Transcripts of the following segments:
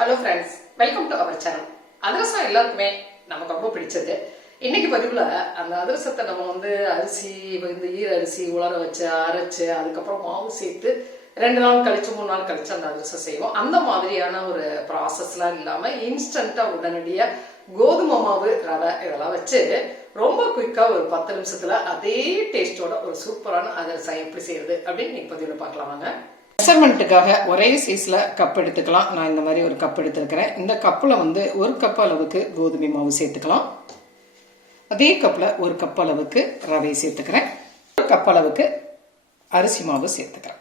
Hello friends, welcome to our channel. அதிரசம் எல்லாருக்குமே நமக்கு ரொம்ப பிடிச்சது. இன்னைக்கு பதிவுல அந்த அதிரசத்தை நம்ம அரிசி ஈர அரிசி உலர வச்சு அரைச்சு அதுக்கப்புறம் மாவு சேர்த்து 2 நாள் கழிச்சு 3 நாள் கழிச்சு அந்த அதிரசம் செய்வோம். அந்த மாதிரியான ஒரு ப்ராசஸ்லாம் இல்லாம இன்ஸ்டன்டா உடனடியா கோதுமை மாவு ரவை இதெல்லாம் வச்சு ரொம்ப குயிக்கா ஒரு 10 நிமிஷத்துல அதே டேஸ்டோட ஒரு சூப்பரான அதிரசம் எப்படி செய்யறது அப்படின்னு இன்னைக்கு பதிவுல பார்க்கலாமாங்க. மெஷர்மெண்ட்டுக்காக ஒரே சைஸ்ல கப் எடுத்துக்கலாம். நான் இந்த மாதிரி ஒரு கப் எடுத்துருக்கிறேன். இந்த கப்பில் ஒரு கப் அளவுக்கு கோதுமை மாவு சேர்த்துக்கலாம். அதே கப்பில் ஒரு கப் அளவுக்கு ரவை சேர்த்துக்கிறேன். ஒரு கப் அளவுக்கு அரிசி மாவு சேர்த்துக்கிறேன்.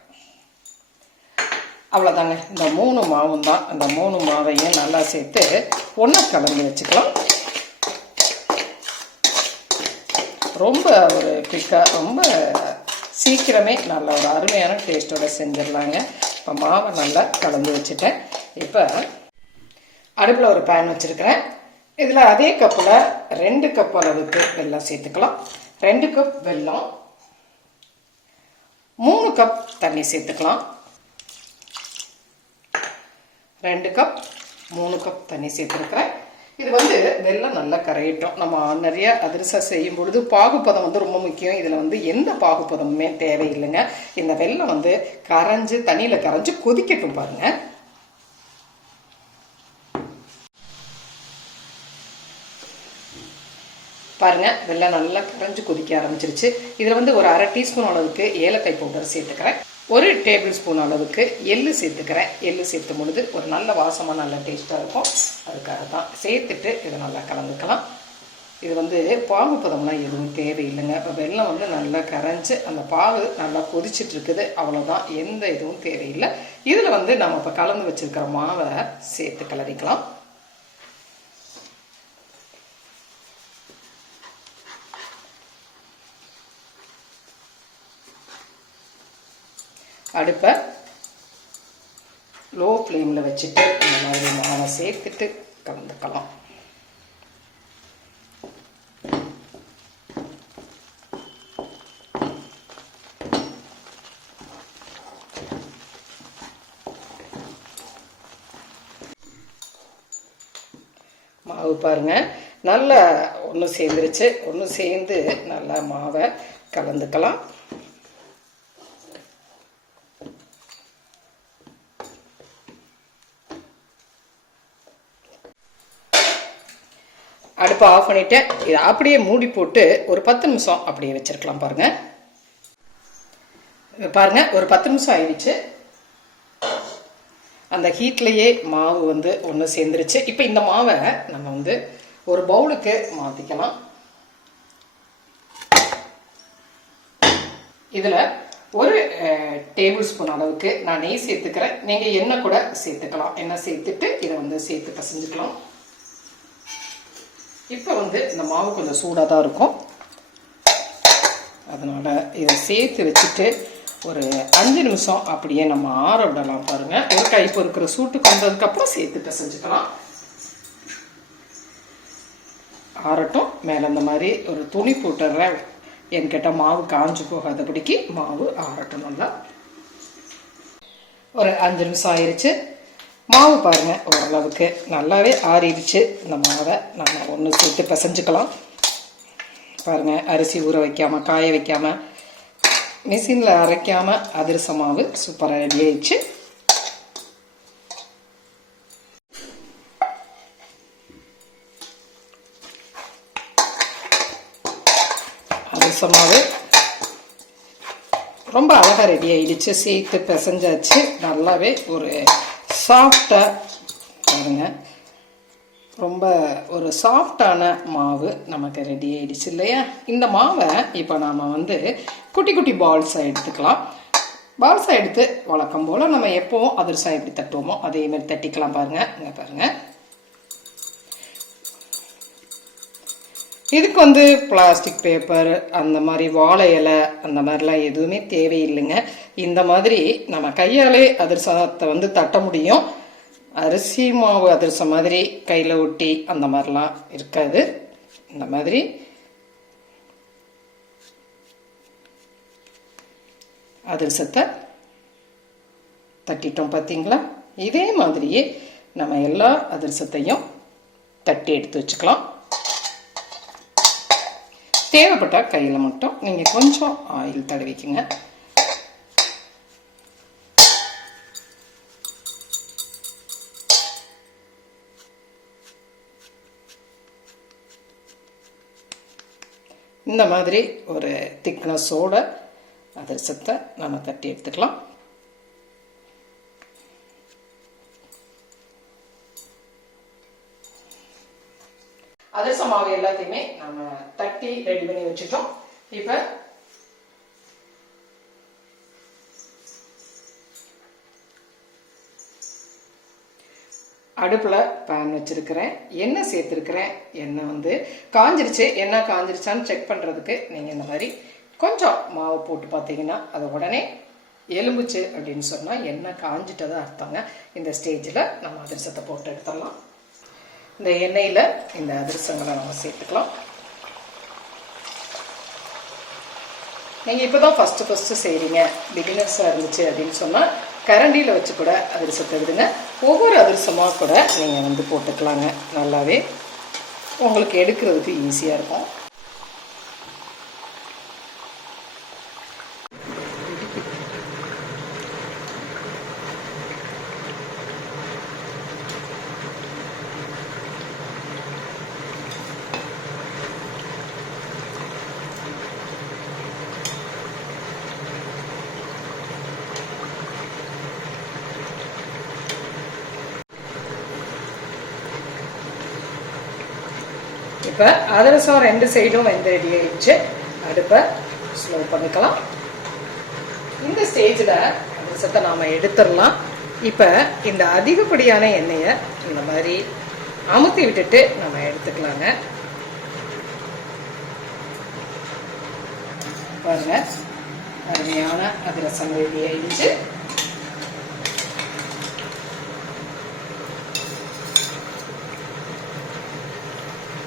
அவ்வளோதாங்க. இந்த 3 மாவும் தான். இந்த 3 மாவையும் நல்லா சேர்த்து ஒன்றா கலந்து வச்சுக்கலாம். ரொம்ப ஒரு குயிக்காக ரொம்ப சீக்கிரமே நல்ல ஒரு அருமையான டேஸ்டோட செஞ்சிடலாங்க. இப்போ மாவை நல்லா கலந்து வச்சுட்டேன். இப்போ அடுப்பில் ஒரு பேன் வச்சுருக்கிறேன். இதில் அதே கப்பில் 2 கப் அளவுக்கு வெல்லம் சேர்த்துக்கலாம். 2 கப் வெல்லம், 3 கப் தண்ணி சேர்த்துக்கலாம். 2 கப் 3 கப் தண்ணி சேர்த்துருக்கிறேன். இது வெல்லம் நல்லா கரையிட்டோம். நம்ம நிறைய அதிரசம் செய்யும் பொழுது பாகுப்பதம் ரொம்ப முக்கியம். இதில் எந்த பாகுப்பதமுமே தேவையில்லைங்க. இந்த வெல்லம் கரைஞ்சு தண்ணியில் கரைஞ்சு கொதிக்கட்டும் பாருங்க. பாருங்க, வெல்லம் நல்லா கரைஞ்சு கொதிக்க ஆரம்பிச்சிருச்சு. இதில் ஒரு 1/2 டீஸ்பூன் அளவுக்கு ஏலக்காய் பவுடர் சேர்த்துக்கிறேன். 1 டேபிள் ஸ்பூன் அளவுக்கு எள்ளு சேர்த்துக்கிறேன். எள்ளு சேர்த்தும் பொழுது ஒரு நல்ல வாசமாக நல்ல டேஸ்ட்டாக இருக்கும். அதுக்காக தான் சேர்த்துட்டு இதை நல்லா கலந்துக்கலாம். இது பாகுப்பதம்லாம் எதுவும் தேவையில்லைங்க. இப்போ வெல்லம் நல்லா கரைஞ்சி அந்த பாகு நல்லா கொதிச்சுட்டு இருக்குது. அவ்வளோதான், எந்த இதுவும் தேவையில்லை. இதில் நம்ம இப்போ கலந்து வச்சுருக்கிற மாவை சேர்த்து கிளறிக்கலாம். அடுப்பை லோ ஃப்ளேமில் வச்சுட்டு இந்த மாதிரி மாவை சேர்த்துட்டு கலந்துக்கலாம். மாவு பாருங்க நல்லா ஒன்று சேர்ந்துருச்சு. ஒன்று சேர்ந்து நல்லா மாவை கலந்துக்கலாம். அடுப்பை ஆஃப் பண்ணிவிட்டு இதை அப்படியே மூடி போட்டு ஒரு 10 நிமிஷம் அப்படியே வச்சுருக்கலாம். பாருங்கள் பாருங்கள், ஒரு 10 நிமிஷம் ஆயிடுச்சு. அந்த ஹீட்லேயே மாவு ஒன்று சேர்ந்துருச்சு. இப்போ இந்த மாவை நம்ம ஒரு பவுலுக்கு மாற்றிக்கலாம். இதில் 1 டேபிள் ஸ்பூன் அளவுக்கு நான் நெய் சேர்த்துக்கிறேன். நீங்கள் எண்ணெய் கூட சேர்த்துக்கலாம். எண்ணெய் சேர்த்துட்டு இதை சேர்த்து பசைஞ்சுக்கலாம். இப்போ இந்த மாவு கொஞ்சம் சூடாக தான் இருக்கும். அதனால் இதை சேர்த்து வச்சுட்டு ஒரு 5 நிமிஷம் அப்படியே நம்ம ஆற விடலாம். பாருங்கள், ஒரு கை பொறுக்கிற சூட்டுக்கு வந்ததுக்கப்புறம் சேர்த்து பிசைஞ்சுக்கலாம். ஆறட்டும். மேலே இந்த மாதிரி ஒரு துணி போட்டுடுறேன். என்கிட்ட மாவு காஞ்சு போகாதபடிக்கு மாவு ஆறட்டும். நல்லா ஒரு 5 நிமிஷம் ஆயிடுச்சு. மாவு பாருங்கள் ஓரளவுக்கு நல்லாவே ஆறிடுச்சு. இந்த மாவை நம்ம ஒன்று சேர்த்து பிசைஞ்சுக்கலாம். பாருங்கள், அரிசி ஊற வைக்காமல் காய வைக்காமல் மிஷினில் அரைக்காமல் அதிரச மாவு சூப்பராக ரெடி ஆயிடுச்சு. அதிரச மாவு ரொம்ப அழகாக ரெடி ஆயிடுச்சு. சேர்த்து பிசைஞ்சாச்சு. நல்லாவே ஒரு சாஃப்டாக பாருங்க, ரொம்ப ஒரு சாஃப்டான மாவு நமக்கு ரெடி ஆயிடுச்சு இல்லையா? இந்த மாவை இப்போ நாம் குட்டி குட்டி பால்ஸாக எடுத்துக்கலாம். பால்ஸாக எடுத்து வழக்கம் போல் நம்ம எப்போவும் அதிரசம் எப்படி தட்டுவோமோ அதே மாதிரி தட்டிக்கலாம். பாருங்கள், இங்கே பாருங்கள். இதுக்கு பிளாஸ்டிக் பேப்பர் அந்த மாதிரி வாழை இலை அந்த மாதிரிலாம் எதுவுமே தேவையில்லைங்க. இந்த மாதிரி நம்ம கையாலே அதிரசத்தை தட்ட முடியும். அரிசி மாவு அதிரசம் மாதிரி கையில் ஒட்டி அந்த மாதிரிலாம் இருக்காது. இந்த மாதிரி அதிரசத்தை தட்டிட்டோம். பார்த்தீங்களா? இதே மாதிரியே நம்ம எல்லா அதிரசத்தையும் தட்டி எடுத்து வச்சுக்கலாம். தேவைப்பட்டால் கையில் மட்டும் நீங்கள் கொஞ்சம் ஆயில் தடவிக்குங்க. இந்த மாதிரி ஒரு திக்னஸோட அதிரசத்தை நம்ம தட்டி எடுத்துக்கலாம். அதிரச மாவு எல்லாத்தையுமே நம்ம தட்டி ரெடி பண்ணி வச்சுட்டோம். இப்ப அடுப்பில் பேன் வச்சுருக்கிறேன். எண்ணெய் சேர்த்துருக்கிறேன். எண்ணெய் காஞ்சிருச்சு. எண்ணெய் காஞ்சிருச்சான்னு செக் பண்ணுறதுக்கு நீங்கள் இந்த மாதிரி கொஞ்சம் மாவு போட்டு பார்த்தீங்கன்னா அது உடனே எலும்புச்சு அப்படின்னு சொன்னால் எண்ணெய் காஞ்சிட்டதாக அர்த்தங்க. இந்த ஸ்டேஜில் நம்ம அதிரசத்தை போட்டு எடுத்துடலாம். இந்த எண்ணெயில் இந்த அதிரசங்களை நம்ம சேர்த்துக்கலாம். நீங்கள் இப்போ தான் ஃபஸ்ட்டு செய்கிறீங்க, பிகினர்ஸாக இருந்துச்சு அப்படின்னு சொன்னால் கரண்டியில் வச்சு கூட அதிரசத்தை விடுங்க. ஒவ்வொரு அதிரசமாக கூட நீங்கள் போட்டுக்கலாங்க. நல்லாவே உங்களுக்கு எடுக்கிறதுக்கு ஈஸியாக இருக்கும். இப்போ அதிரசம் 2 சைடும் வெந்து ரெடி ஆயிடுச்சு. அடுப்பை ஸ்லோ பண்ணிக்கலாம். இந்த ஸ்டேஜில் அதிரசத்தை நாம் எடுத்துடலாம். இப்போ இந்த அதிகப்படியான எண்ணெயை இந்த மாதிரி அமுத்தி விட்டுட்டு நம்ம எடுத்துக்கலாங்க. பாருங்க, அருமையான அதிரசம் ரெடி ஆயிடுச்சு.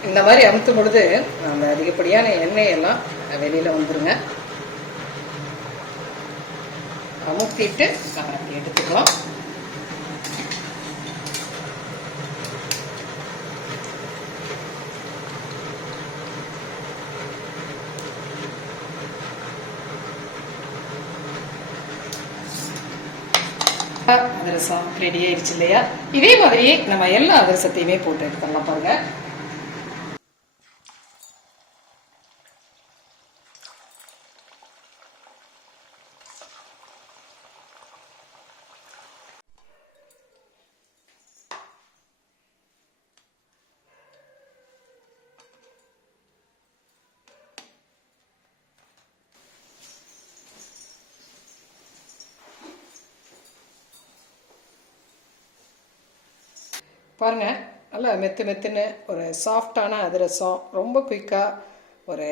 இந்த மாதிரி அமுத்தும் பொழுது அந்த அதிகப்படியான எண்ணெயெல்லாம் வெளியில் வந்துருங்க. அமுத்திட்டு நம்ம எடுத்துக்கலாம். அதிரசம் ரெடி ஆயிடுச்சு இல்லையா? இதே மாதிரியே நம்ம எல்லா அதிரசத்தையுமே போட்டு எடுத்துடலாம். பாருங்க, பாருங்க, நல்லா மெத்துன்னு ஒரு சாஃப்டான அதிரசம். ரொம்ப குயிக்காக ஒரு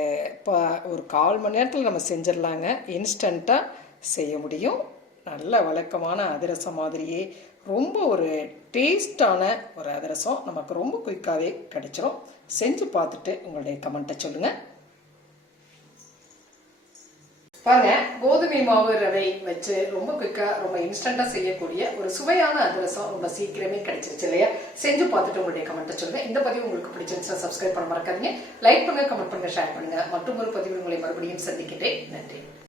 1/4 மணி நேரத்தில் நம்ம செஞ்சிடலாங்க. இன்ஸ்டண்ட்டாக செய்ய முடியும். நல்ல வழக்கமான அதிரசம் மாதிரியே ரொம்ப ஒரு டேஸ்டான ஒரு அதிரசம் நமக்கு ரொம்ப குயிக்காகவே கிடைச்சிரும். செஞ்சு பார்த்துட்டு உங்களுடைய கமெண்ட்டை சொல்லுங்கள். பாருங்க, கோதுமை மாவு ரவை வச்சு ரொம்ப குயிக்கா ரொம்ப இன்ஸ்டன்டா செய்யக்கூடிய ஒரு சுவையான அதிரசம் ரொம்ப சீக்கிரமே கிடைச்சிருச்சு இல்லையா? செஞ்சு பார்த்துட்டு உங்களுடைய கமெண்ட் சொல்லுங்க. இந்த பதிவு உங்களுக்கு பிடிச்சிருந்துச்சுன்னா சப்ஸ்கிரைப் பண்ண மறக்காதீங்க. லைக் பண்ணுங்க, கமெண்ட் பண்ணுங்க, ஷேர் பண்ணுங்க. மற்றும் ஒரு பதிவு உங்களை மறுபடியும் சந்திக்கிட்டேன். நன்றி.